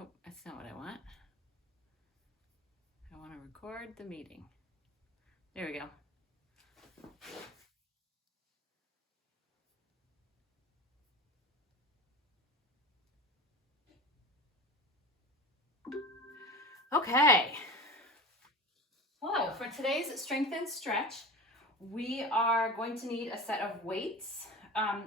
Nope, that's not what I want. I want to record the meeting. There we go. Okay. Hello. For today's strength and stretch, we are going to need a set of weights.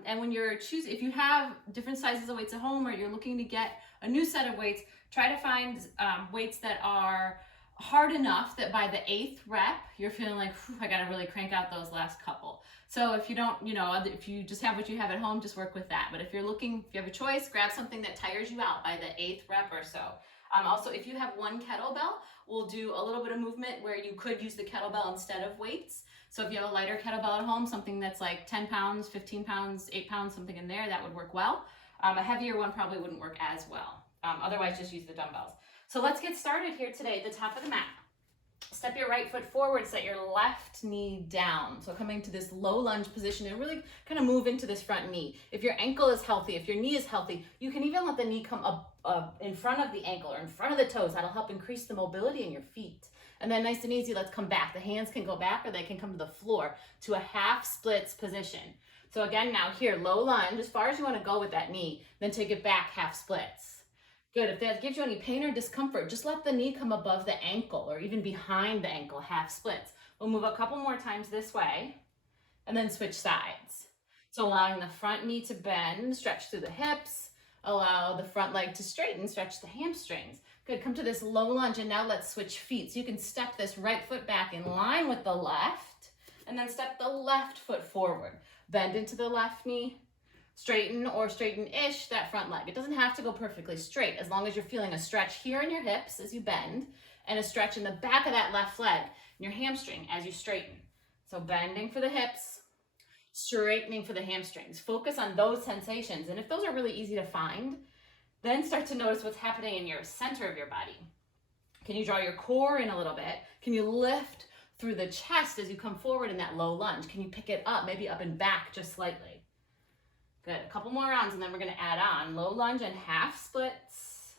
And when you're if you have different sizes of weights at home or you're looking to get a new set of weights, try to find weights that are hard enough that by the 8th rep, you're feeling like, I got to really crank out those last couple. So if you don't, if you just have what you have at home, just work with that. But if you have a choice, grab something that tires you out by the 8th rep or so. Also, if you have one kettlebell, we'll do a little bit of movement where you could use the kettlebell instead of weights. So if you have a lighter kettlebell at home, something that's like 10 pounds, 15 pounds, 8 pounds, something in there, that would work well. A heavier one probably wouldn't work as well. Otherwise, just use the dumbbells. So let's get started here today at the top of the mat. Step your right foot forward, set your left knee down. So coming to this low lunge position and really kind of move into this front knee. If your ankle is healthy, if your knee is healthy, you can even let the knee come up in front of the ankle or in front of the toes. That'll help increase the mobility in your feet. And then nice and easy, let's come back. The hands can go back or they can come to the floor to a half splits position. So again, now here, low lunge, as far as you want to go with that knee, then take it back, half splits. Good. If that gives you any pain or discomfort, just let the knee come above the ankle or even behind the ankle, half splits. We'll move a couple more times this way and then switch sides. So allowing the front knee to bend, stretch through the hips, allow the front leg to straighten, stretch the hamstrings. Good. Come to this low lunge and now let's switch feet. So you can step this right foot back in line with the left and then step the left foot forward. Bend into the left knee. Straighten or straighten-ish that front leg. It doesn't have to go perfectly straight as long as you're feeling a stretch here in your hips as you bend and a stretch in the back of that left leg and your hamstring as you straighten. So bending for the hips, straightening for the hamstrings. Focus on those sensations. And if those are really easy to find, then start to notice what's happening in your center of your body. Can you draw your core in a little bit? Can you lift through the chest as you come forward in that low lunge? Can you pick it up, maybe up and back just slightly? Good, a couple more rounds and then we're gonna add on low lunge and half splits.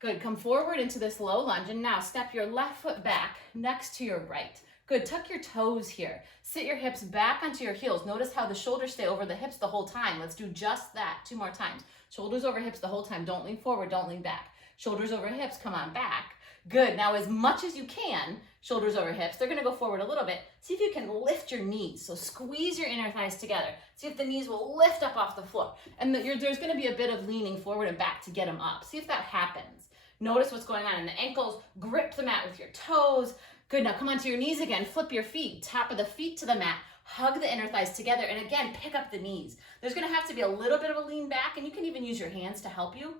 Good, come forward into this low lunge and now step your left foot back next to your right. Good, tuck your toes here. Sit your hips back onto your heels. Notice how the shoulders stay over the hips the whole time. Let's do just that 2 more times. Shoulders over hips the whole time. Don't lean forward, don't lean back. Shoulders over hips, come on back. Good, now as much as you can, shoulders over hips, they're gonna go forward a little bit. See if you can lift your knees. So squeeze your inner thighs together. See if the knees will lift up off the floor. And there's gonna be a bit of leaning forward and back to get them up. See if that happens. Notice what's going on in the ankles. Grip the mat with your toes. Good, now come onto your knees again. Flip your feet, top of the feet to the mat. Hug the inner thighs together. And again, pick up the knees. There's gonna have to be a little bit of a lean back and you can even use your hands to help you.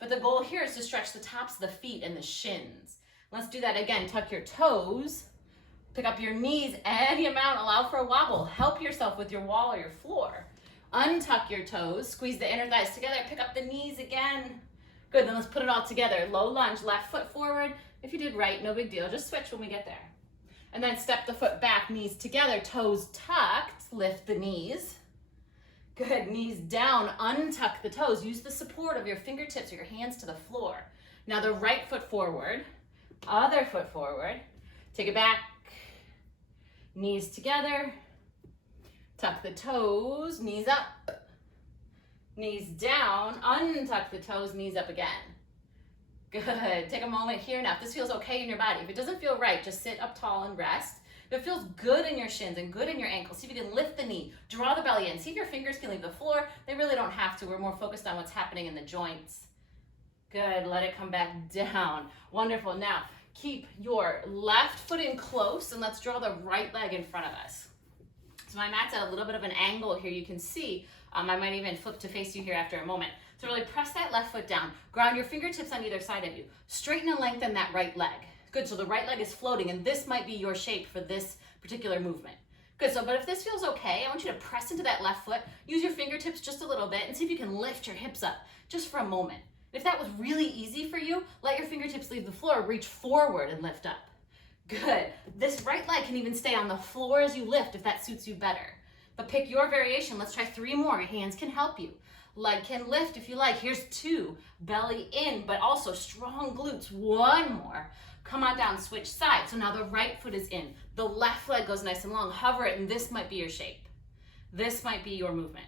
But the goal here is to stretch the tops of the feet and the shins. Let's do that again. Tuck your toes, pick up your knees any amount, allow for a wobble. Help yourself with your wall or your floor. Untuck your toes, squeeze the inner thighs together, pick up the knees again. Good, then let's put it all together. Low lunge, left foot forward. If you did right, no big deal, just switch when we get there. And then step the foot back, knees together, toes tucked, lift the knees. Good, knees down, untuck the toes. Use the support of your fingertips or your hands to the floor. Now the right foot forward, other foot forward. Take it back, knees together. Tuck the toes, knees up. Knees down, untuck the toes, knees up again. Good, take a moment here now. If this feels okay in your body, if it doesn't feel right, just sit up tall and rest. If it feels good in your shins and good in your ankles, see if you can lift the knee, draw the belly in. See if your fingers can leave the floor. They really don't have to. We're more focused on what's happening in the joints. Good, let it come back down. Wonderful, now keep your left foot in close and let's draw the right leg in front of us. So my mat's at a little bit of an angle here, you can see. I might even flip to face you here after a moment. So really press that left foot down. Ground your fingertips on either side of you. Straighten and lengthen that right leg. Good, so the right leg is floating and this might be your shape for this particular movement. Good, so but if this feels okay, I want you to press into that left foot, use your fingertips just a little bit and see if you can lift your hips up just for a moment. If that was really easy for you, let your fingertips leave the floor, reach forward and lift up. Good, this right leg can even stay on the floor as you lift if that suits you better. But pick your variation, let's try 3 more, hands can help you. Leg can lift if you like. Here's 2. Belly in, but also strong glutes. 1 more. Come on down, switch sides. So now the right foot is in. The left leg goes nice and long. Hover it, and this might be your shape. This might be your movement.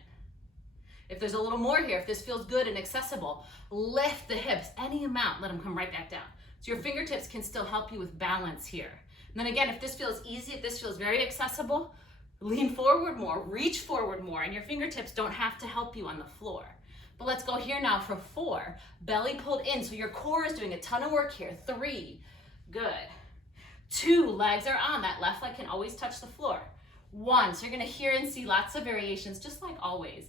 If there's a little more here, if this feels good and accessible, lift the hips any amount. Let them come right back down. So your fingertips can still help you with balance here. And then again, if this feels easy, if this feels very accessible, lean forward more, reach forward more, and your fingertips don't have to help you on the floor. But let's go here now for 4. Belly pulled in, so your core is doing a ton of work here. 3, good. 2, legs are on. That left leg can always touch the floor. 1, so you're gonna hear and see lots of variations, just like always.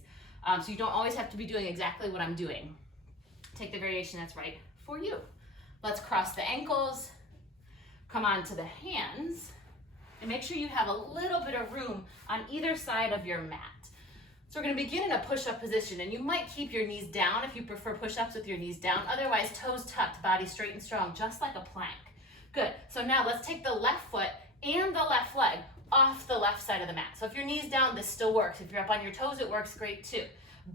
So you don't always have to be doing exactly what I'm doing. Take the variation that's right for you. Let's cross the ankles, come on to the hands, and make sure you have a little bit of room on either side of your mat. So we're gonna begin in a push-up position, and you might keep your knees down if you prefer push-ups with your knees down. Otherwise, toes tucked, body straight and strong, just like a plank. Good, so now let's take the left foot and the left leg off the left side of the mat. So if your knee's down, this still works. If you're up on your toes, it works great too.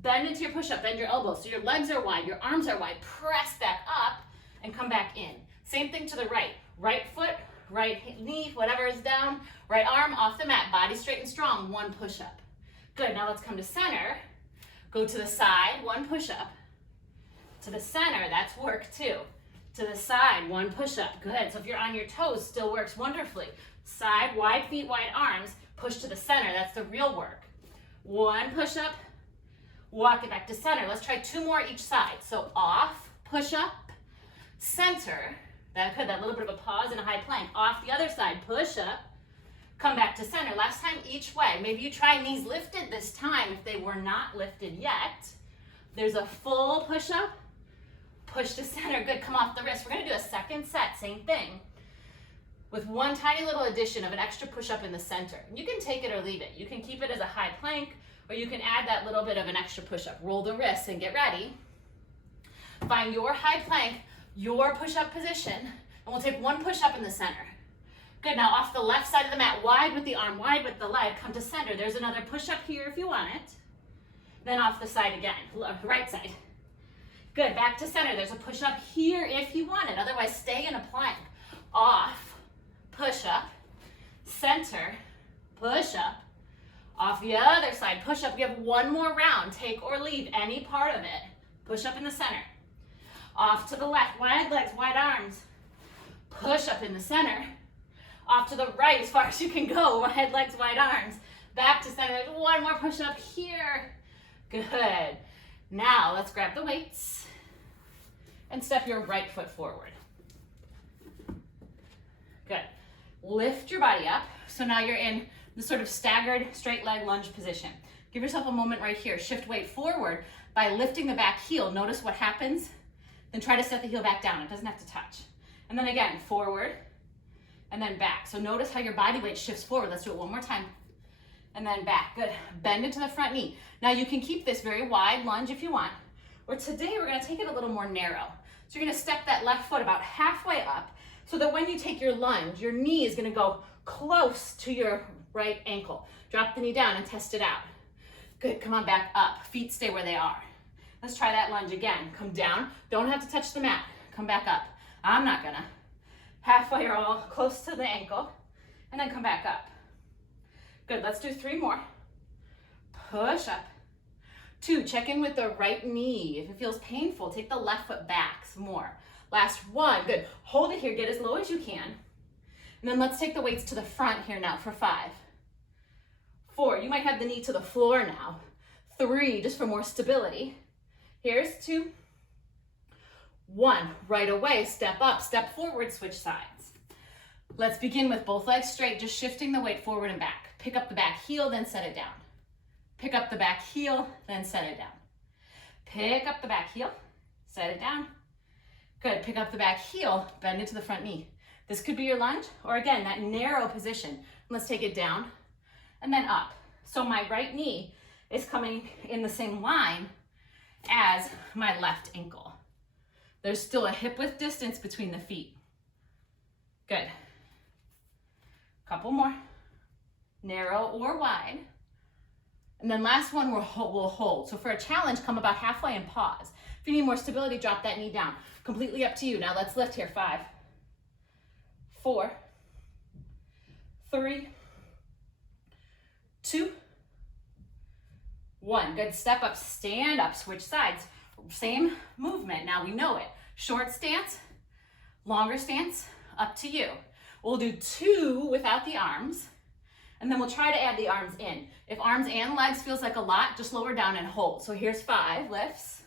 Bend into your push-up, bend your elbows, so your legs are wide, your arms are wide. Press back up and come back in. Same thing to the right. Right foot, right knee, whatever is down, right arm off the mat, body straight and strong, 1 push-up. Good, now let's come to center. Go to the side, 1 push-up. To the center, that's work too. To the side, 1 push-up. Good, so if you're on your toes, still works wonderfully. Side, wide feet, wide arms, push to the center, that's the real work. 1 push-up, walk it back to center. Let's try 2 more each side. So off, push-up, center, that little bit of a pause and a high plank. Off the other side, push-up, come back to center. Last time each way. Maybe you try knees lifted this time if they were not lifted yet. There's a full push-up, push to center. Good, come off the wrist. We're gonna do a second set, same thing, with 1 tiny little addition of an extra push-up in the center. You can take it or leave it. You can keep it as a high plank, or you can add that little bit of an extra push-up. Roll the wrists and get ready. Find your high plank, your push-up position, and we'll take 1 push-up in the center. Good, now off the left side of the mat, wide with the arm, wide with the leg, come to center. There's another push-up here if you want it. Then off the side again, right side. Good, back to center. There's a push-up here if you want it. Otherwise, stay in a plank. Off, push-up, center, push-up. Off the other side, push-up. We have 1 more round. Take or leave any part of it. Push-up in the center. Off to the left, wide legs, wide arms. Push-up in the center. Off to the right as far as you can go, wide legs, wide arms. Back to center. There's 1 more push-up here. Good. Now let's grab the weights and step your right foot forward. Good. Lift your body up. So now you're in the sort of staggered straight leg lunge position. Give yourself a moment right here. Shift weight forward by lifting the back heel. Notice what happens. Then try to set the heel back down. It doesn't have to touch. And then again, forward and then back. So notice how your body weight shifts forward. Let's do it 1 more time. And then back. Good. Bend into the front knee. Now you can keep this very wide lunge if you want. Or today we're going to take it a little more narrow. So you're going to step that left foot about halfway up so that when you take your lunge, your knee is going to go close to your right ankle. Drop the knee down and test it out. Good. Come on back up. Feet stay where they are. Let's try that lunge again. Come down. Don't have to touch the mat. Come back up. I'm not going to. Halfway or all close to the ankle. And then come back up. Good, let's do 3 more. Push up. 2, check in with the right knee. If it feels painful, take the left foot back some more. Last 1, good. Hold it here, get as low as you can. And then let's take the weights to the front here now for 5. 4, you might have the knee to the floor now. 3, just for more stability. Here's 2. 1, right away, step up, step forward, switch sides. Let's begin with both legs straight, just shifting the weight forward and back. Pick up the back heel, then set it down. Pick up the back heel, then set it down. Pick up the back heel, set it down. Good, pick up the back heel, bend into the front knee. This could be your lunge, or again, that narrow position. Let's take it down and then up. So my right knee is coming in the same line as my left ankle. There's still a hip width distance between the feet. Good. Couple more. Narrow or wide. And then last one, we'll hold. So for a challenge, come about halfway and pause. If you need more stability, drop that knee down. Completely up to you. Now let's lift here. 5, 4, 3, 2, 1. Good. Step up, stand up, switch sides. Same movement. Now we know it. Short stance, longer stance, up to you. We'll do 2 without the arms, and then we'll try to add the arms in. If arms and legs feels like a lot, just lower down and hold. So here's 5 lifts.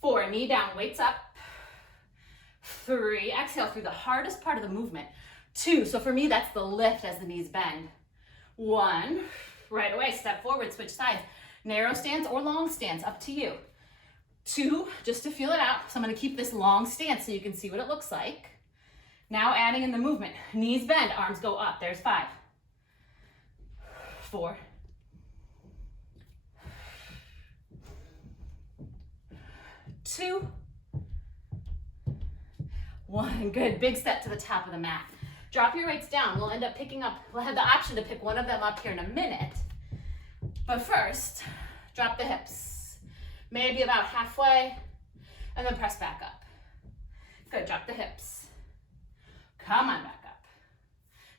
4, knee down, weights up. 3, exhale through the hardest part of the movement. 2, so for me, that's the lift as the knees bend. 1, right away, step forward, switch sides. Narrow stance or long stance, up to you. 2, just to feel it out. So I'm gonna keep this long stance so you can see what it looks like. Now adding in the movement. Knees bend, arms go up. There's 5. 4. 2. 1. Good. Big step to the top of the mat. Drop your weights down. We'll end up picking up, we'll have the option to pick one of them up here in a minute. But first, drop the hips. Maybe about halfway, and then press back up. Good. Drop the hips. Come on back up.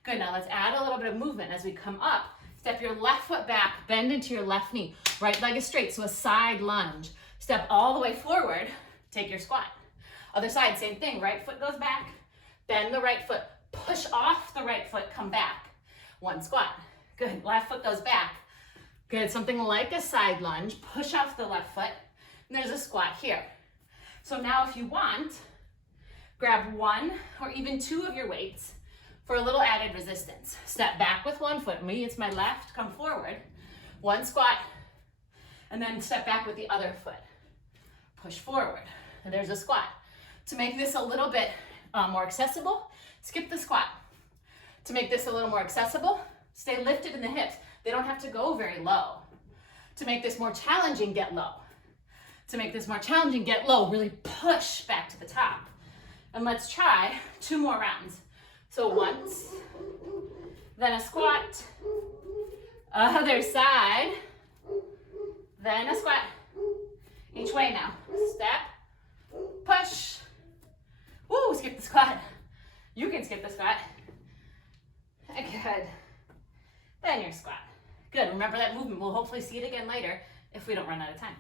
Good. Now let's add a little bit of movement as we come up. Step your left foot back, bend into your left knee. Right leg is straight, so a side lunge. Step all the way forward, take your squat. Other side, same thing. Right foot goes back, bend the right foot, push off the right foot, come back. 1 squat. Good. Left foot goes back. Good. Something like a side lunge, push off the left foot, and there's a squat here. So now if you want, grab 1 or even 2 of your weights for a little added resistance. Step back with 1 foot. Me, it's my left. Come forward. 1 squat, and then step back with the other foot. Push forward. And there's a squat. To make this a little bit more accessible, skip the squat. To make this a little more accessible, stay lifted in the hips. They don't have to go very low. To make this more challenging, get low. To make this more challenging, get low. Really push back to the top. And let's try 2 more rounds. So once, then a squat, other side, then a squat. Each way now. Step, push. Woo, skip the squat. You can skip the squat. Good. Then your squat. Good. Remember that movement. We'll hopefully see it again later if we don't run out of time.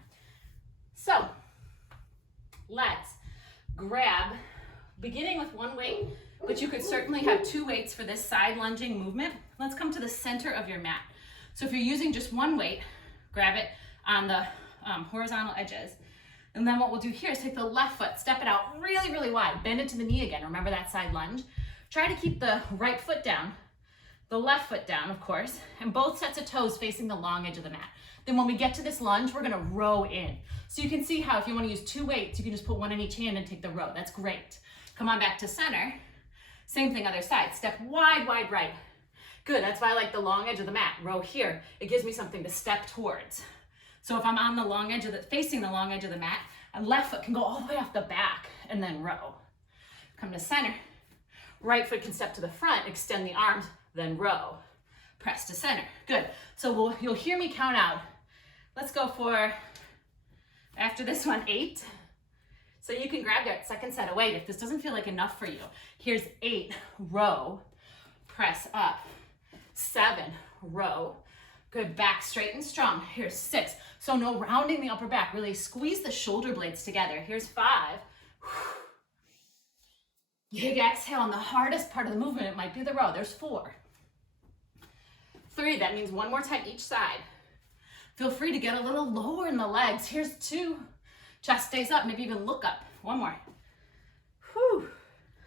So let's grab, beginning with 1 weight, but you could certainly have 2 weights for this side lunging movement. Let's come to the center of your mat. So if you're using just 1 weight, grab it on the horizontal edges. And then what we'll do here is take the left foot, step it out really, really wide, bend it to the knee again. Remember that side lunge. Try to keep the right foot down, the left foot down, of course, and both sets of toes facing the long edge of the mat. Then when we get to this lunge, we're gonna row in. So you can see how if you wanna use 2 weights, you can just put 1 in each hand and take the row. That's great. Come on back to center. Same thing, other side. Step wide, wide right. Good, that's why I like the long edge of the mat. Row here. It gives me something to step towards. So if I'm on the long edge of the, facing the long edge of the mat, and left foot can go all the way off the back and then row. Come to center. Right foot can step to the front, extend the arms, then row. Press to center. Good. So you'll hear me count out. Let's go for, after this one, 8. So you can grab that second set of weight if this doesn't feel like enough for you. Here's 8, row, press up. 7, row. Good, back straight and strong. Here's 6. So no rounding the upper back. Really squeeze the shoulder blades together. Here's 5. Big exhale on the hardest part of the movement. It might be the row. There's 4. 3, that means 1 more time each side. Feel free to get a little lower in the legs. Here's 2. Chest stays up, maybe even look up. 1 more. Whew.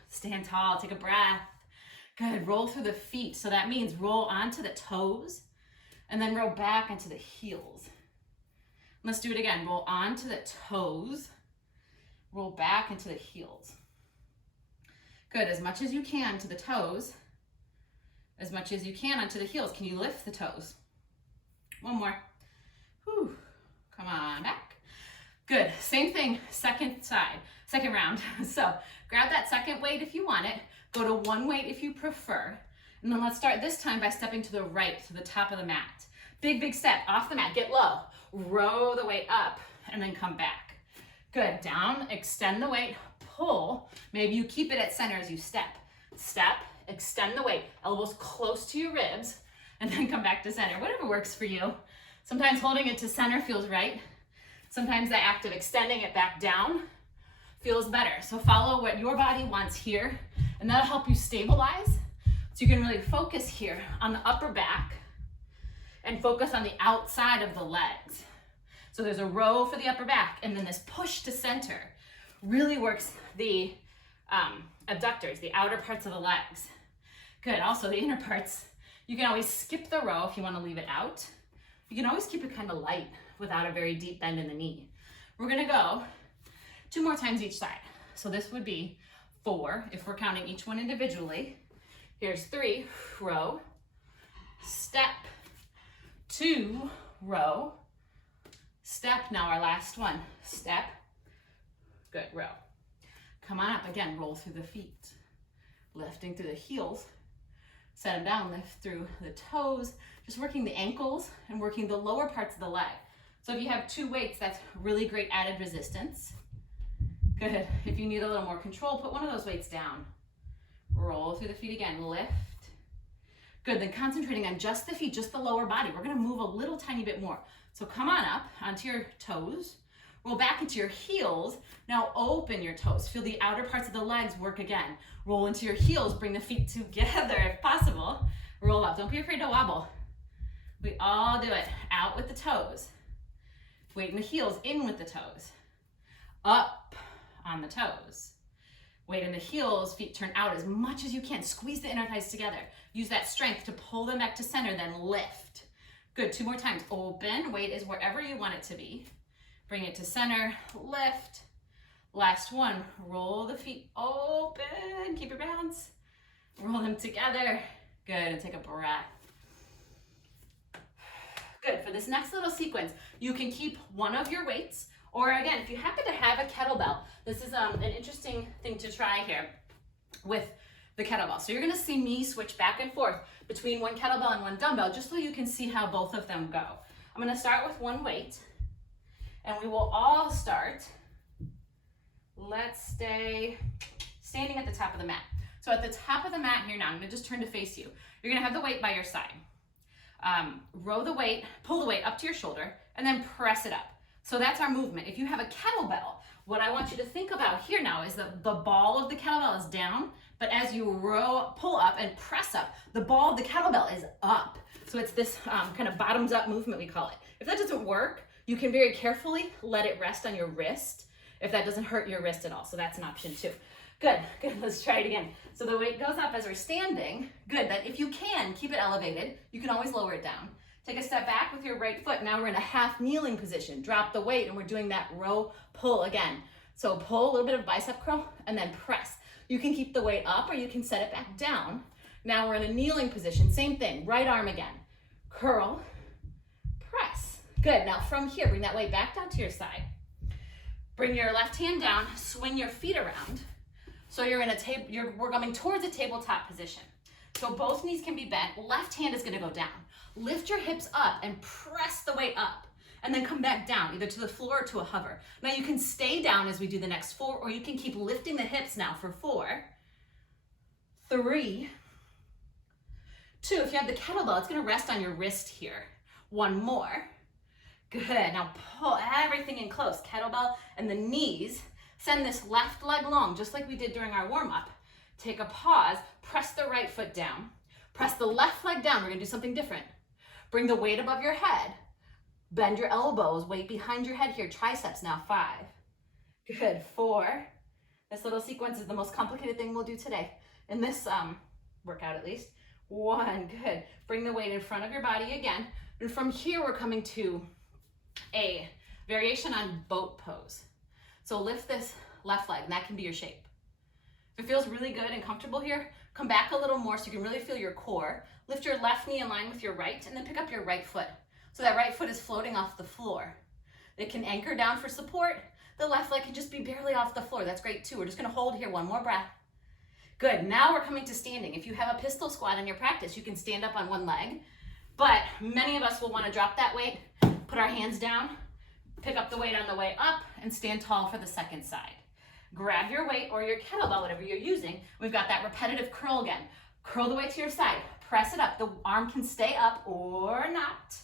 Stand tall, take a breath. Good, roll through the feet. So that means roll onto the toes and then roll back into the heels. Let's do it again. Roll onto the toes, roll back into the heels. Good, as much as you can to the toes, as much as you can onto the heels. Can you lift the toes? 1 more. Whew. Come on back. Good, same thing, second side, second round. So grab that second weight if you want it, go to 1 weight if you prefer, and then let's start this time by stepping to the right, to the top of the mat. Big, big step off the mat, get low. Row the weight up and then come back. Good, down, extend the weight, pull. Maybe you keep it at center as you step. Step, extend the weight, elbows close to your ribs, and then come back to center. Whatever works for you. Sometimes holding it to center feels right. Sometimes the act of extending it back down feels better. So follow what your body wants here, and that'll help you stabilize. So you can really focus here on the upper back and focus on the outside of the legs. So there's a row for the upper back, and then this push to center really works the abductors, the outer parts of the legs. Good, also the inner parts. You can always skip the row if you want to leave it out. You can always keep it kind of light without a very deep bend in the knee. We're gonna go 2 more times each side. So this would be 4 if we're counting each one individually. Here's 3, row, step, 2, row, step. Now our last one, step, good, row. Come on up again, roll through the feet, lifting through the heels, set them down, lift through the toes, just working the ankles and working the lower parts of the leg. So if you have 2 weights, that's really great added resistance. Good, if you need a little more control, put one of those weights down. Roll through the feet again, lift. Good, then concentrating on just the feet, just the lower body. We're gonna move a little tiny bit more. So come on up onto your toes, roll back into your heels. Now open your toes, feel the outer parts of the legs work again. Roll into your heels, bring the feet together if possible. Roll up, don't be afraid to wobble. We all do it, out with the toes. Weight in the heels, in with the toes. Up on the toes. Weight in the heels, feet turn out as much as you can. Squeeze the inner thighs together. Use that strength to pull them back to center, then lift. Good, 2 more times. Open, weight is wherever you want it to be. Bring it to center, lift. Last one, roll the feet open, keep your balance. Roll them together. Good, and take a breath. Good, for this next little sequence, you can keep one of your weights, or again, if you happen to have a kettlebell, this is an interesting thing to try here with the kettlebell. So you're gonna see me switch back and forth between one kettlebell and one dumbbell, just so you can see how both of them go. I'm gonna start with one weight, and we will all start, let's stay standing at the top of the mat. So at the top of the mat here now, I'm gonna just turn to face you. You're gonna have the weight by your side. Row the weight, pull the weight up to your shoulder, and then press it up. So that's our movement. If you have a kettlebell, what I want you to think about here now is that the ball of the kettlebell is down, but as you row, pull up and press up, the ball of the kettlebell is up. So it's this kind of bottoms up movement, we call it. If that doesn't work, you can very carefully let it rest on your wrist if that doesn't hurt your wrist at all. So that's an option too. Good, good, let's try it again. So the weight goes up as we're standing. Good, that if you can, keep it elevated. You can always lower it down. Take a step back with your right foot. Now we're in a half kneeling position. Drop the weight and we're doing that row pull again. So pull, a little bit of bicep curl, and then press. You can keep the weight up or you can set it back down. Now we're in a kneeling position, same thing, right arm again. Curl, press. Good, now from here, bring that weight back down to your side. Bring your left hand down, swing your feet around. So you're in a we're coming towards a tabletop position. So both knees can be bent, left hand is gonna go down. Lift your hips up and press the weight up, and then come back down, either to the floor or to a hover. Now you can stay down as we do the next 4, or you can keep lifting the hips now for 4, 3, 2. If you have the kettlebell, it's gonna rest on your wrist here. 1 more. Good, now pull everything in close. Kettlebell and the knees. Send this left leg long, just like we did during our warm-up. Take a pause, press the right foot down. Press the left leg down, we're gonna do something different. Bring the weight above your head. Bend your elbows, weight behind your head here, triceps now, 5. Good, 4. This little sequence is the most complicated thing we'll do today, in this workout at least. 1, good. Bring the weight in front of your body again. And from here, we're coming to a variation on boat pose. So lift this left leg, and that can be your shape. If it feels really good and comfortable here, come back a little more so you can really feel your core. Lift your left knee in line with your right, and then pick up your right foot. So that right foot is floating off the floor. It can anchor down for support. The left leg can just be barely off the floor. That's great too. We're just gonna hold here, 1 more breath. Good, now we're coming to standing. If you have a pistol squat in your practice, you can stand up on one leg, But many of us will want to drop that weight, put our hands down, pick up the weight on the way up, and stand tall for the second side. Grab your weight or your kettlebell, whatever you're using. We've got that repetitive curl again. Curl the weight to your side, press it up. The arm can stay up or not.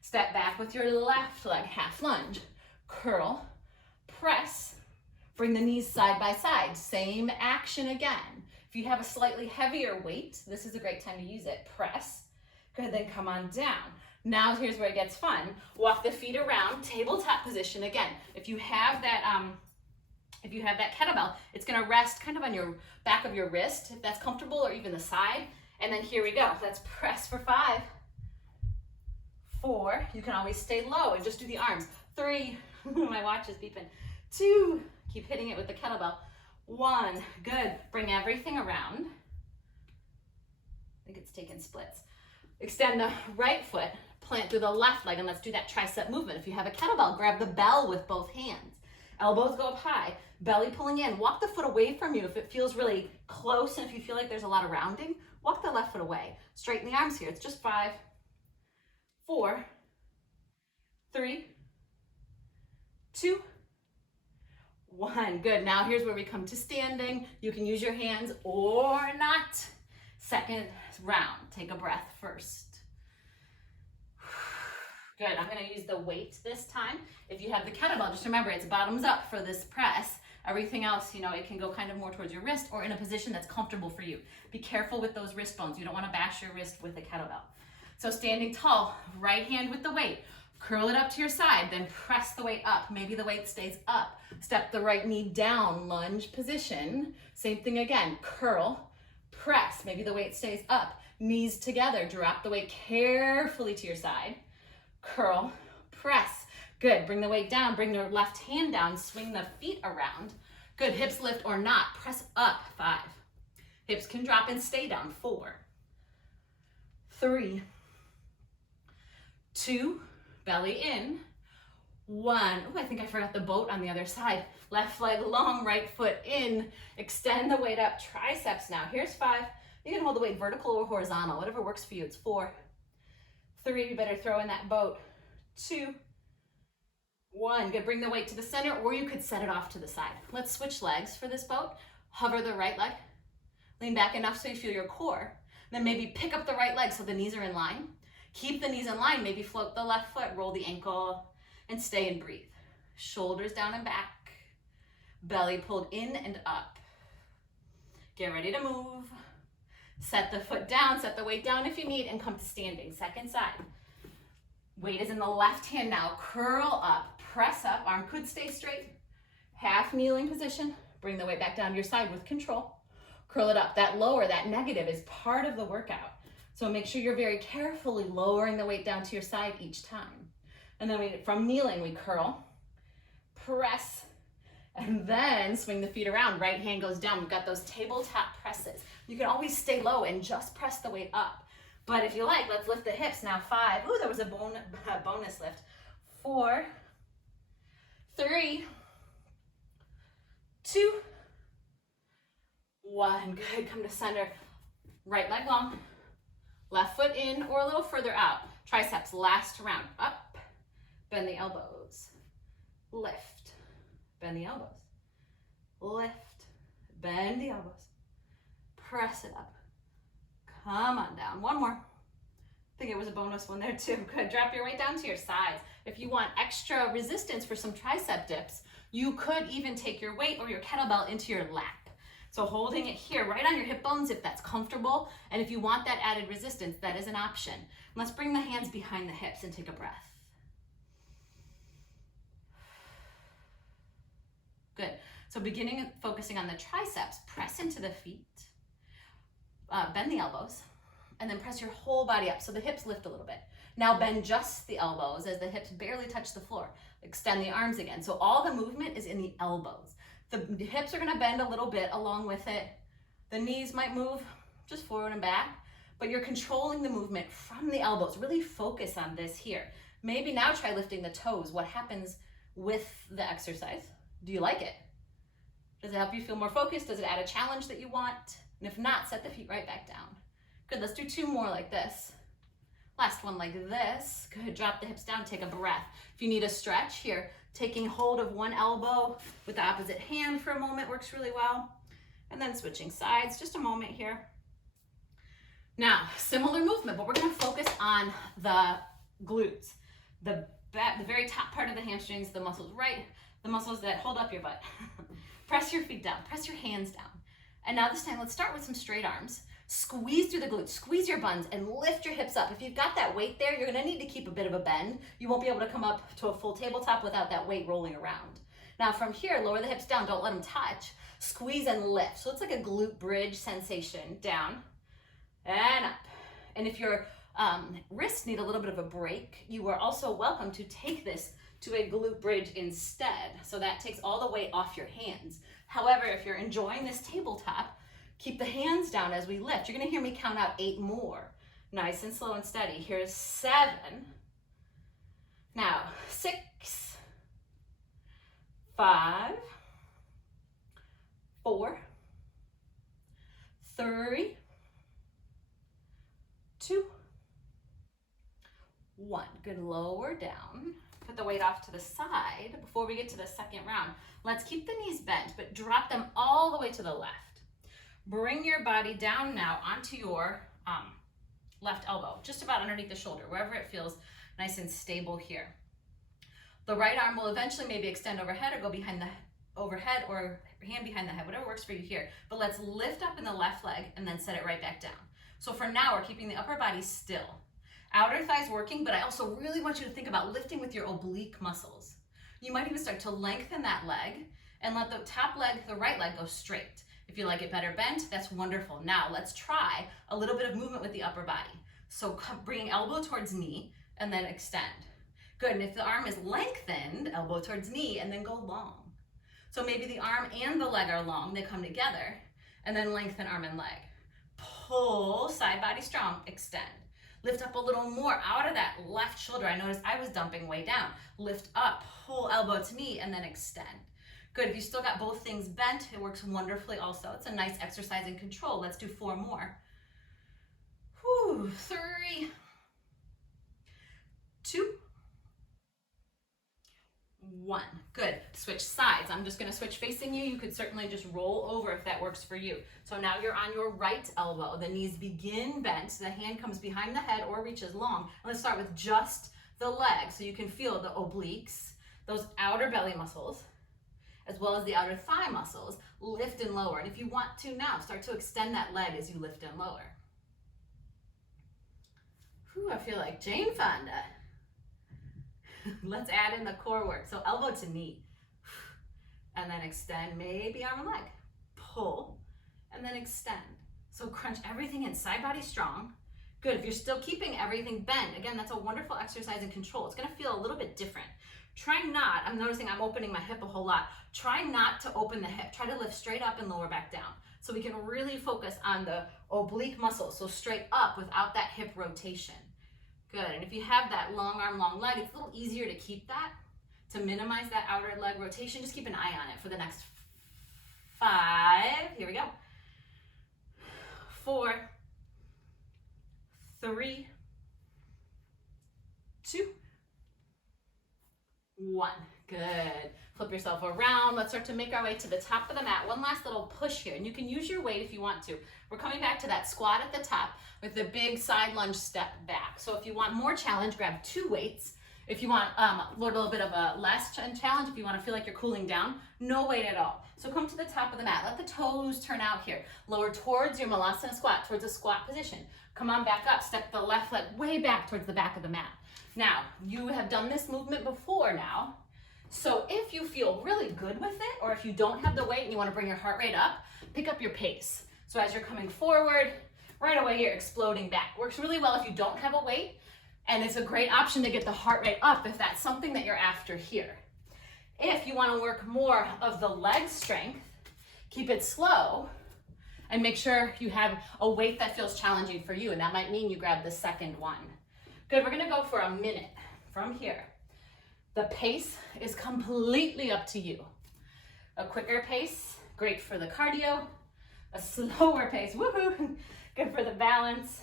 Step back with your left leg, half lunge. Curl, press, bring the knees side by side. Same action again. If you have a slightly heavier weight, this is a great time to use it. Press, good, then come on down. Now here's where it gets fun. Walk the feet around, tabletop position again. If you have that kettlebell, it's gonna rest kind of on your back of your wrist, if that's comfortable, or even the side. And then here we go. Let's press for 5, 4, you can always stay low and just do the arms. 3, my watch is beeping. 2, keep hitting it with the kettlebell. 1, good. Bring everything around. I think it's taking splits. Extend the right foot, plant through the left leg, and let's do that tricep movement. If you have a kettlebell, grab the bell with both hands. Elbows go up high, belly pulling in. Walk the foot away from you if it feels really close, and if you feel like there's a lot of rounding, walk the left foot away. Straighten the arms here. It's just 5, 4, 3, 2, 1. Good. Now here's where we come to standing. You can use your hands or not. Second round. Take a breath first. Good. I'm going to use the weight this time. If you have the kettlebell, just remember it's bottoms up for this press. Everything else, it can go kind of more towards your wrist or in a position that's comfortable for you. Be careful with those wrist bones. You don't want to bash your wrist with a kettlebell. So standing tall, right hand with the weight. Curl it up to your side, then press the weight up. Maybe the weight stays up. Step the right knee down, lunge position. Same thing again. Curl, press. Maybe the weight stays up. Knees together. Drop the weight carefully to your side. Curl, press. Good. Bring the weight down. Bring your left hand down. Swing the feet around. Good. Hips lift or not. Press up. 5. Hips can drop and stay down. 4, 3, 2, belly in. 1. Oh, I think I forgot the boat on the other side. Left leg long, right foot in. Extend the weight up. Triceps now. Here's 5. You can hold the weight vertical or horizontal, whatever works for you. It's 4, 3, you better throw in that boat. 2, 1. Good. Bring the weight to the center, or you could set it off to the side. Let's switch legs for this boat. Hover the right leg. Lean back enough so you feel your core. Then maybe pick up the right leg so the knees are in line. Keep the knees in line. Maybe float the left foot, roll the ankle, and stay and breathe. Shoulders down and back. Belly pulled in and up. Get ready to move. Set the foot down, set the weight down if you need, and come to standing. Second side. Weight is in the left hand now. Curl up, press up. Arm could stay straight. Half kneeling position. Bring the weight back down to your side with control. Curl it up. That lower, that negative is part of the workout. So make sure you're very carefully lowering the weight down to your side each time. And then from kneeling, we curl, press, and then swing the feet around. Right hand goes down. We've got those tabletop presses. You can always stay low and just press the weight up. But if you like, let's lift the hips. Now 5. Ooh, there was a bonus lift. 4, 3, 2, 1. Good. Come to center. Right leg long. Left foot in or a little further out. Triceps, last round. Up. Bend the elbows. Lift. Bend the elbows. Lift. Bend the elbows. Press it up. Come on down. One more. I think it was a bonus one there too. Good. Drop your weight down to your sides. If you want extra resistance for some tricep dips, you could even take your weight or your kettlebell into your lap. So holding it here right on your hip bones if that's comfortable. And if you want that added resistance, that is an option. Let's bring the hands behind the hips and take a breath. Good. So beginning focusing on the triceps, press into the feet, bend the elbows, and then press your whole body up so the hips lift a little bit. Now bend just the elbows as the hips barely touch the floor. Extend the arms again. So all the movement is in the elbows. The hips are going to bend a little bit along with it. The knees might move just forward and back, but you're controlling the movement from the elbows. Really focus on this here. Maybe now try lifting the toes. What happens with the exercise? Do you like it? Does it help you feel more focused? Does it add a challenge that you want? And if not, set the feet right back down. Good, let's do 2 more like this. Last one like this. Good, drop the hips down, take a breath. If you need a stretch here, taking hold of one elbow with the opposite hand for a moment works really well. And then switching sides, just a moment here. Now, similar movement, but we're gonna focus on the glutes. The very top part of the hamstrings, the muscles the muscles that hold up your butt. Press your feet down, press your hands down. And now this time, let's start with some straight arms. Squeeze through the glutes, squeeze your buns, and lift your hips up. If you've got that weight there, you're gonna need to keep a bit of a bend. You won't be able to come up to a full tabletop without that weight rolling around. Now from here, lower the hips down, don't let them touch. Squeeze and lift. So it's like a glute bridge sensation. Down and up. And if your wrists need a little bit of a break, you are also welcome to take this to a glute bridge instead. So that takes all the weight off your hands. However, if you're enjoying this tabletop, keep the hands down as we lift. You're gonna hear me count out 8 more. Nice and slow and steady. Here's 7. Now, 6, 5, 4, 3, 2, 1. Good, lower down. Put the weight off to the side before we get to the second round. Let's keep the knees bent, but drop them all the way to the left. Bring your body down now onto your left elbow, just about underneath the shoulder, wherever it feels nice and stable here. The right arm will eventually maybe extend overhead or go behind the overhead or hand behind the head, whatever works for you here. But let's lift up in the left leg and then set it right back down. So for now, we're keeping the upper body still. Outer thighs working, but I also really want you to think about lifting with your oblique muscles. You might even start to lengthen that leg and let the top leg, the right leg, go straight. If you like it better bent, that's wonderful. Now let's try a little bit of movement with the upper body. So bringing elbow towards knee and then extend. Good, and if the arm is lengthened, elbow towards knee and then go long. So maybe the arm and the leg are long, they come together, and then lengthen arm and leg. Pull, side body strong, extend. Lift up a little more out of that left shoulder. I noticed I was dumping way down. Lift up, pull elbow to knee, and then extend. Good, if you still got both things bent, it works wonderfully also. It's a nice exercise in control. Let's do 4 more. 3, 2, 1. Good. Switch sides. I'm just going to switch facing you. You could certainly just roll over if that works for you. So now you're on your right elbow. The knees begin bent. The hand comes behind the head or reaches long. And let's start with just the leg so you can feel the obliques, those outer belly muscles, as well as the outer thigh muscles, lift and lower. And if you want to now, start to extend that leg as you lift and lower. Whew, I feel like Jane Fonda. Let's add in the core work. So elbow to knee, and then extend, maybe arm and leg. Pull, and then extend. So crunch everything in, side body strong. Good, if you're still keeping everything bent, again, that's a wonderful exercise in control. It's gonna feel a little bit different. Try not, I'm noticing I'm opening my hip a whole lot. Try not to open the hip. Try to lift straight up and lower back down. So we can really focus on the oblique muscles. So straight up without that hip rotation. Good, and if you have that long arm, long leg, it's a little easier to keep that, to minimize that outer leg rotation. Just keep an eye on it for the next 5, here we go. 4, 3, 2, 1. Good. Flip yourself around. Let's start to make our way to the top of the mat. One last little push here, and you can use your weight if you want to. We're coming back to that squat at the top with the big side lunge step back. So if you want more challenge, grab 2 weights. If you want a little bit of a less challenge, if you want to feel like you're cooling down, no weight at all. So come to the top of the mat. Let the toes turn out here. Lower towards your Malasana squat, towards a squat position. Come on back up. Step the left leg way back towards the back of the mat. Now, you have done this movement before now. So if you feel really good with it, or if you don't have the weight and you want to bring your heart rate up, pick up your pace. So as you're coming forward, right away you're exploding back. Works really well if you don't have a weight, and it's a great option to get the heart rate up if that's something that you're after here. If you want to work more of the leg strength, keep it slow and make sure you have a weight that feels challenging for you, and that might mean you grab the second one. Good, we're gonna go for a minute from here. The pace is completely up to you. A quicker pace, great for the cardio. A slower pace, woohoo, good for the balance.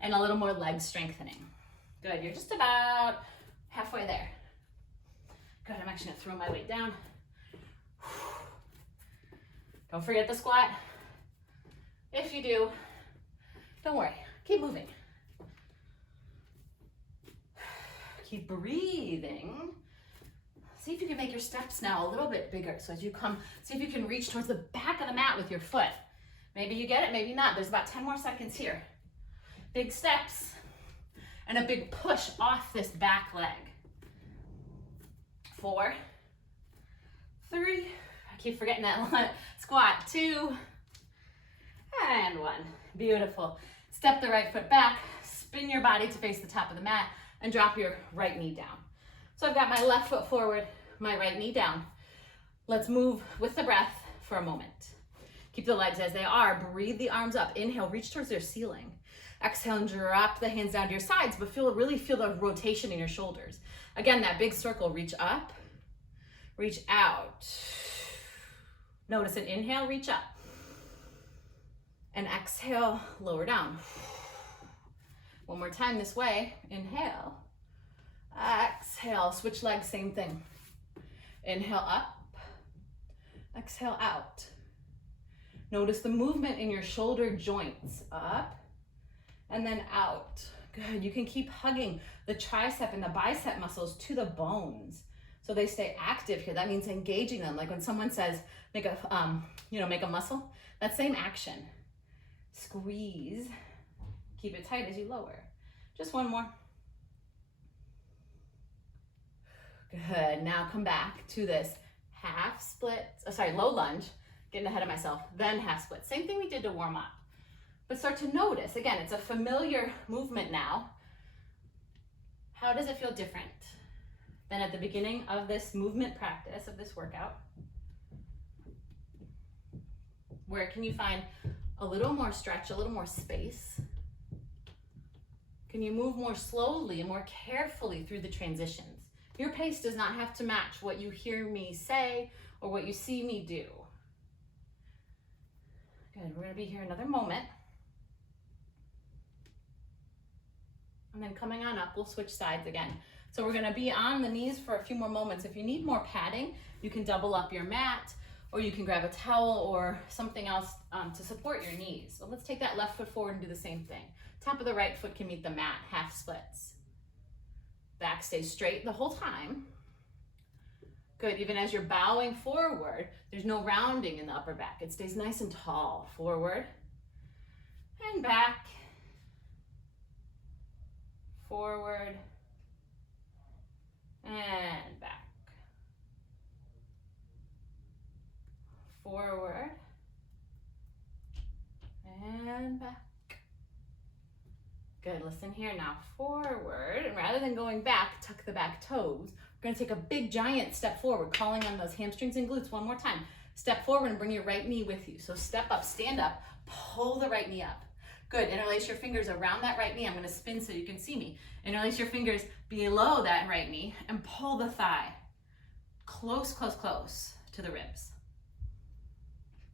And a little more leg strengthening. Good, you're just about halfway there. Good, I'm actually gonna throw my weight down. Don't forget the squat. If you do, don't worry, keep moving. Keep breathing. See if you can make your steps now a little bit bigger. So as you come, see if you can reach towards the back of the mat with your foot. Maybe you get it, maybe not. There's about 10 more seconds here. Big steps and a big push off this back leg. 4, 3, I keep forgetting that one. Squat, 2, and 1. Beautiful. Step the right foot back, spin your body to face the top of the mat, and drop your right knee down. So I've got my left foot forward, my right knee down. Let's move with the breath for a moment. Keep the legs as they are. Breathe the arms up. Inhale, reach towards their ceiling. Exhale and drop the hands down to your sides, but really feel the rotation in your shoulders. Again, that big circle, reach up, reach out. Notice an inhale, reach up. And exhale, lower down. One more time this way. Inhale. Exhale. Switch legs, same thing. Inhale up. Exhale out. Notice the movement in your shoulder joints. Up and then out. Good. You can keep hugging the tricep and the bicep muscles to the bones so they stay active here. That means engaging them. Like when someone says, make a muscle, that same action. Squeeze. Keep it tight as you lower. Just one more. Good. Now come back to this low lunge. Getting ahead of myself. Then half split. Same thing we did to warm up. But start to notice. Again, it's a familiar movement now. How does it feel different than at the beginning of this movement practice, of this workout? Where can you find a little more stretch, a little more space? Can you move more slowly and more carefully through the transitions? Your pace does not have to match what you hear me say or what you see me do. Good, we're gonna be here another moment. And then coming on up, we'll switch sides again. So we're gonna be on the knees for a few more moments. If you need more padding, you can double up your mat, or you can grab a towel or something else to support your knees. So let's take that left foot forward and do the same thing. Top of the right foot can meet the mat, half splits. Back stays straight the whole time. Good, even as you're bowing forward, there's no rounding in the upper back. It stays nice and tall. Forward and back. Forward and back. Forward and back. Good, listen here now. Forward, and rather than going back, tuck the back toes. We're gonna take a big giant step forward, calling on those hamstrings and glutes one more time. Step forward and bring your right knee with you. So step up, stand up, pull the right knee up. Good, interlace your fingers around that right knee. I'm gonna spin so you can see me. Interlace your fingers below that right knee and pull the thigh close, close, close to the ribs.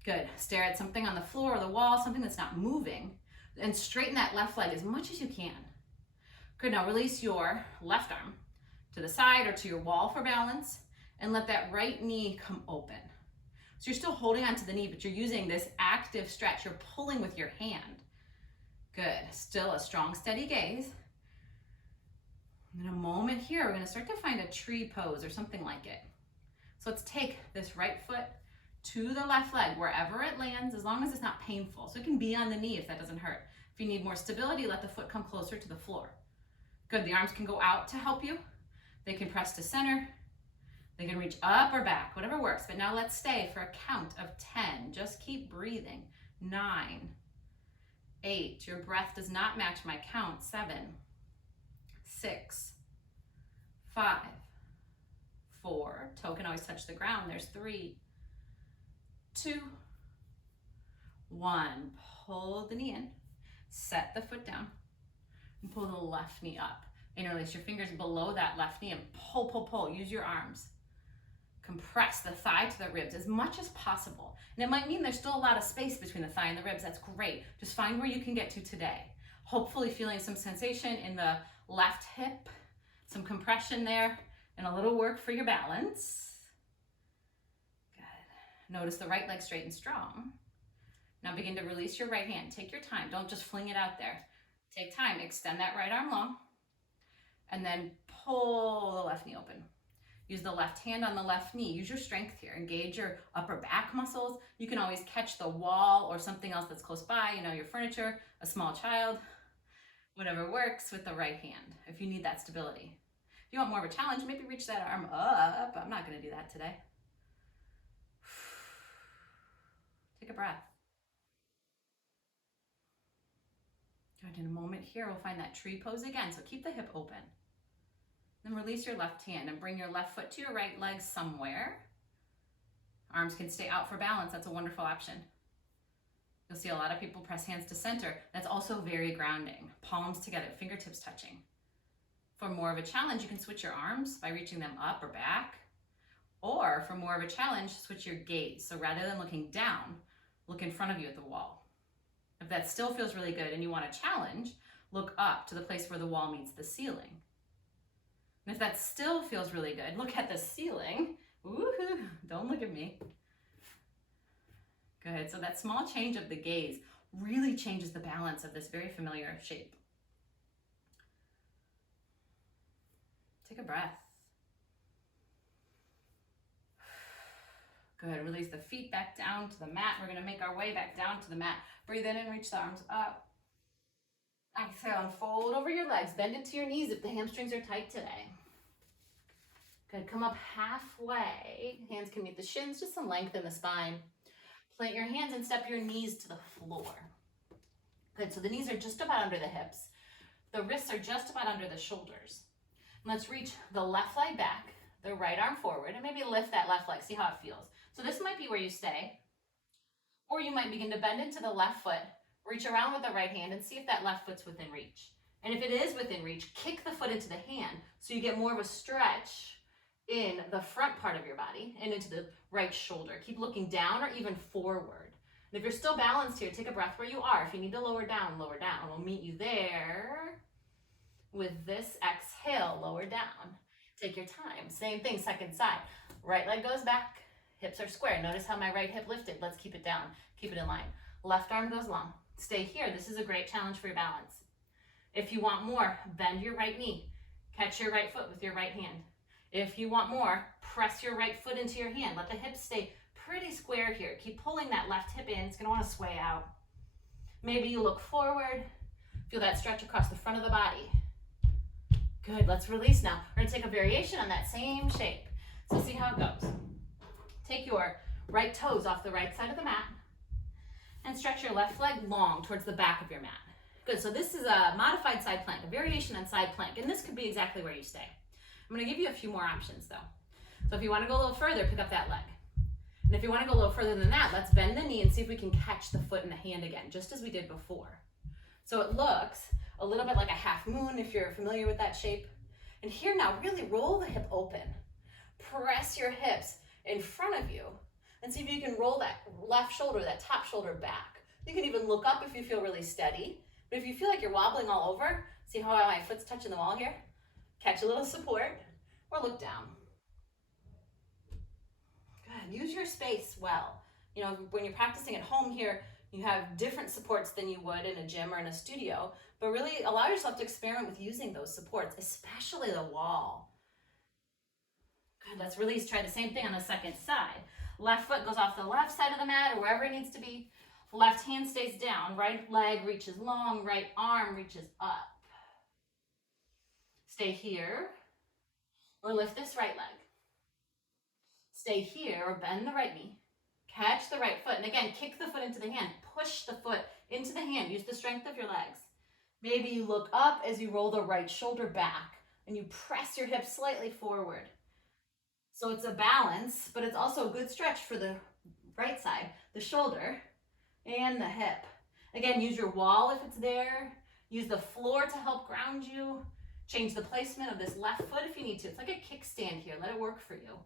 Good, stare at something on the floor or the wall, something that's not moving, and straighten that left leg as much as you can. Good, now release your left arm to the side or to your wall for balance and let that right knee come open. So you're still holding onto the knee, but you're using this active stretch. You're pulling with your hand. Good, still a strong, steady gaze. In a moment here, we're gonna start to find a tree pose or something like it. So let's take this right foot to the left leg, wherever it lands, as long as it's not painful. So it can be on the knee if that doesn't hurt. If you need more stability, let the foot come closer to the floor. Good, the arms can go out to help you. They can press to center. They can reach up or back, whatever works. But now let's stay for a count of 10. Just keep breathing. 9, 8, your breath does not match my count. 7, 6, 5, 4, toe can always touch the ground. There's 3, 2, 1. Pull the knee in, set the foot down, and pull the left knee up. Interlace your fingers below that left knee and pull, pull, pull. Use your arms. Compress the thigh to the ribs as much as possible. And it might mean there's still a lot of space between the thigh and the ribs. That's great. Just find where you can get to today. Hopefully feeling some sensation in the left hip, some compression there, and a little work for your balance. Good. Notice the right leg straight and strong. Now begin to release your right hand. Take your time. Don't just fling it out there. Take time. Extend that right arm long. And then pull the left knee open. Use the left hand on the left knee. Use your strength here. Engage your upper back muscles. You can always catch the wall or something else that's close by, you know, your furniture, a small child, whatever works with the right hand if you need that stability. If you want more of a challenge, maybe reach that arm up. I'm not going to do that today. Take a breath. Good. In a moment here, we'll find that tree pose again. So keep the hip open. Then release your left hand and bring your left foot to your right leg somewhere. Arms can stay out for balance. That's a wonderful option. You'll see a lot of people press hands to center. That's also very grounding. Palms together, fingertips touching. For more of a challenge, you can switch your arms by reaching them up or back. Or for more of a challenge, switch your gaze. So rather than looking down, look in front of you at the wall. If that still feels really good and you want a challenge, look up to the place where the wall meets the ceiling. And if that still feels really good, look at the ceiling. Woohoo! Don't look at me. Good. So that small change of the gaze really changes the balance of this very familiar shape. Take a breath. Good. Release the feet back down to the mat. We're going to make our way back down to the mat. Breathe in and reach the arms up. Exhale and fold over your legs. Bend into your knees if the hamstrings are tight today. Good. Come up halfway. Hands can meet the shins, just some length in the spine. Plant your hands and step your knees to the floor. Good. So the knees are just about under the hips. The wrists are just about under the shoulders. Let's reach the left leg back, the right arm forward, and maybe lift that left leg. See how it feels. So this might be where you stay. Or you might begin to bend into the left foot. Reach around with the right hand and see if that left foot's within reach. And if it is within reach, kick the foot into the hand so you get more of a stretch in the front part of your body and into the right shoulder. Keep looking down or even forward. And if you're still balanced here, take a breath where you are. If you need to lower down, lower down. We'll meet you there with this exhale, lower down. Take your time. Same thing, second side. Right leg goes back, hips are square. Notice how my right hip lifted. Let's keep it down. Keep it in line. Left arm goes long. Stay here. This is a great challenge for your balance. If you want more, bend your right knee. Catch your right foot with your right hand. If you want more, press your right foot into your hand. Let the hips stay pretty square here. Keep pulling that left hip in. It's going to want to sway out. Maybe you look forward. Feel that stretch across the front of the body. Good. Let's release now. We're going to take a variation on that same shape. So see how it goes. Take your right toes off the right side of the mat and stretch your left leg long towards the back of your mat. Good. So this is a modified side plank, a variation on side plank, and this could be exactly where you stay. I'm going to give you a few more options though. So if you want to go a little further, pick up that leg. And if you want to go a little further than that, let's bend the knee and see if we can catch the foot in the hand again, just as we did before. So it looks a little bit like a half moon if you're familiar with that shape. And here now, really roll the hip open. Press your hips in front of you and see if you can roll that left shoulder, that top shoulder back. You can even look up if you feel really steady. But if you feel like you're wobbling all over, see how my foot's touching the wall here? Catch a little support or look down. Good. Use your space well. You know, when you're practicing at home here, you have different supports than you would in a gym or in a studio, but really allow yourself to experiment with using those supports, especially the wall. Good. Let's release. Try the same thing on the second side. Left foot goes off the left side of the mat or wherever it needs to be. Left hand stays down. Right leg reaches long. Right arm reaches up. Stay here or lift this right leg. Stay here or bend the right knee. Catch the right foot. And again, kick the foot into the hand. Push the foot into the hand. Use the strength of your legs. Maybe you look up as you roll the right shoulder back and you press your hips slightly forward. So it's a balance, but it's also a good stretch for the right side, the shoulder and the hip. Again, use your wall if it's there. Use the floor to help ground you. Change the placement of this left foot if you need to. It's like a kickstand here. Let it work for you.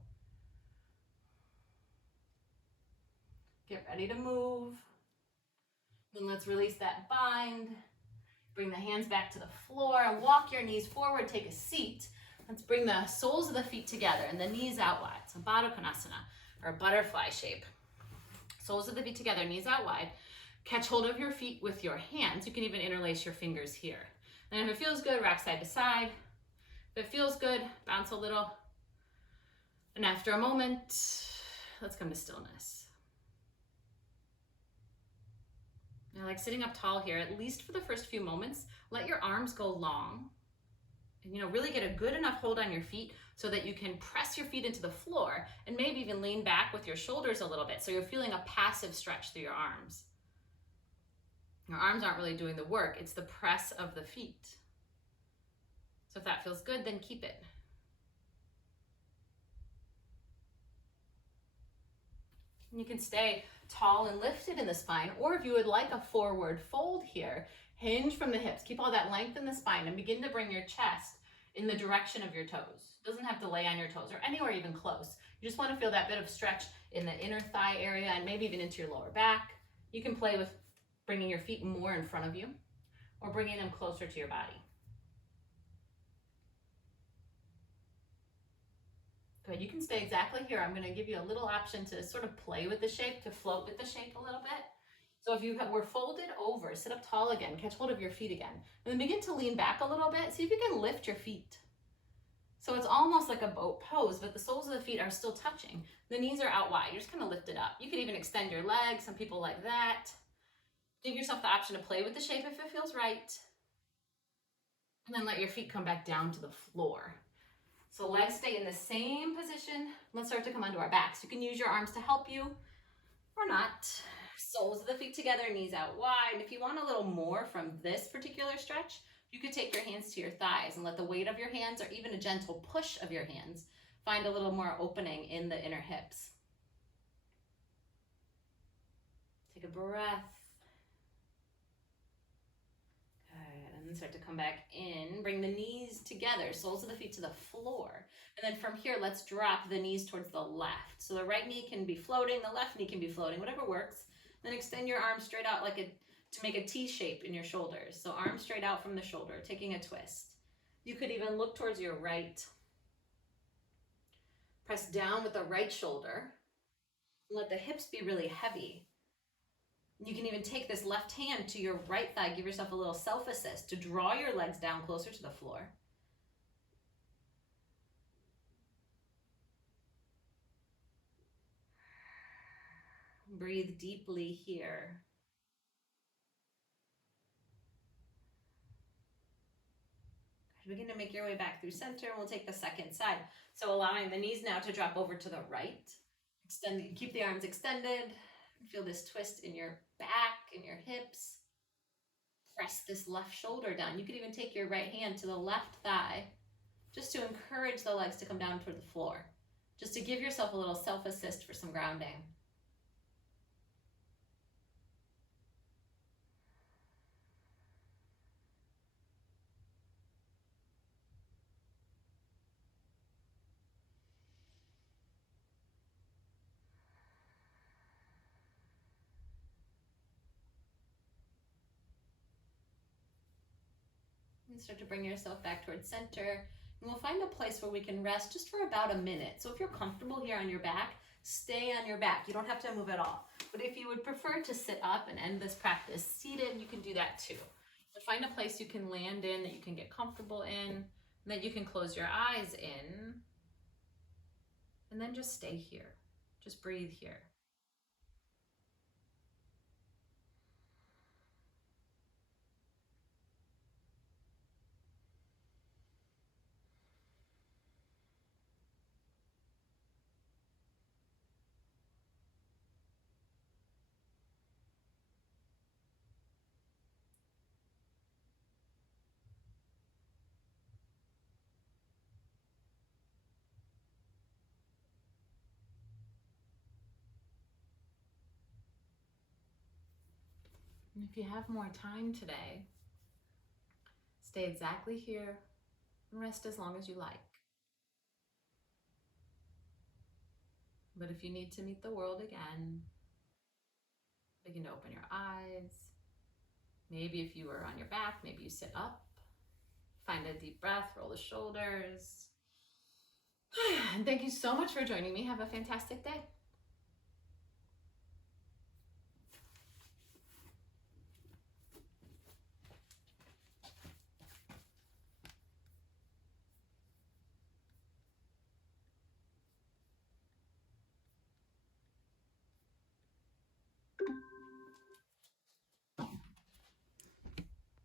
Get ready to move. Then let's release that bind. Bring the hands back to the floor and walk your knees forward, take a seat. Let's bring the soles of the feet together and the knees out wide. So Baddha Konasana, or butterfly shape. Soles of the feet together, knees out wide. Catch hold of your feet with your hands. You can even interlace your fingers here. And if it feels good, rock side to side. If it feels good, bounce a little. And after a moment, let's come to stillness. Now, like sitting up tall here, at least for the first few moments, let your arms go long. And, really get a good enough hold on your feet so that you can press your feet into the floor and maybe even lean back with your shoulders a little bit. So you're feeling a passive stretch through your arms. Your arms aren't really doing the work. It's the press of the feet. So if that feels good, then keep it. You can stay tall and lifted in the spine, or if you would like a forward fold here, hinge from the hips. Keep all that length in the spine and begin to bring your chest in the direction of your toes. It doesn't have to lay on your toes or anywhere even close. You just want to feel that bit of stretch in the inner thigh area and maybe even into your lower back. You can play with bringing your feet more in front of you or bringing them closer to your body. Good, you can stay exactly here. I'm gonna give you a little option to sort of play with the shape, to float with the shape a little bit. So if you were folded over, sit up tall again, catch hold of your feet again, and then begin to lean back a little bit. See if you can lift your feet. So it's almost like a boat pose, but the soles of the feet are still touching. The knees are out wide, you're just kind of lift it up. You could even extend your legs, some people like that. Give yourself the option to play with the shape if it feels right. And then let your feet come back down to the floor. So legs stay in the same position. Let's start to come onto our backs. You can use your arms to help you or not. Soles of the feet together, knees out wide. And if you want a little more from this particular stretch, you could take your hands to your thighs and let the weight of your hands or even a gentle push of your hands find a little more opening in the inner hips. Take a breath. And then start to come back in. Bring the knees together, soles of the feet to the floor. And then from here, let's drop the knees towards the left. So the right knee can be floating, the left knee can be floating, whatever works. Then extend your arms straight out to make a T shape in your shoulders. So arms straight out from the shoulder, taking a twist. You could even look towards your right. Press down with the right shoulder. Let the hips be really heavy. You can even take this left hand to your right thigh, give yourself a little self-assist to draw your legs down closer to the floor. Breathe deeply here. Begin to make your way back through center, and we'll take the second side. So allowing the knees now to drop over to the right. Keep the arms extended. Feel this twist in your back, in your hips. Press this left shoulder down. You could even take your right hand to the left thigh, just to encourage the legs to come down toward the floor. Just to give yourself a little self-assist for some grounding. And start to bring yourself back towards center. And we'll find a place where we can rest just for about a minute. So if you're comfortable here on your back, stay on your back. You don't have to move at all. But if you would prefer to sit up and end this practice seated, you can do that too. But find a place you can land in, that you can get comfortable in, and that you can close your eyes in. And then just stay here. Just breathe here. And if you have more time today, stay exactly here and rest as long as you like. But if you need to meet the world again, begin to open your eyes, Maybe if you were on your back, maybe you sit up. Find a deep breath, roll the shoulders. And thank you so much for joining me. Have a fantastic day.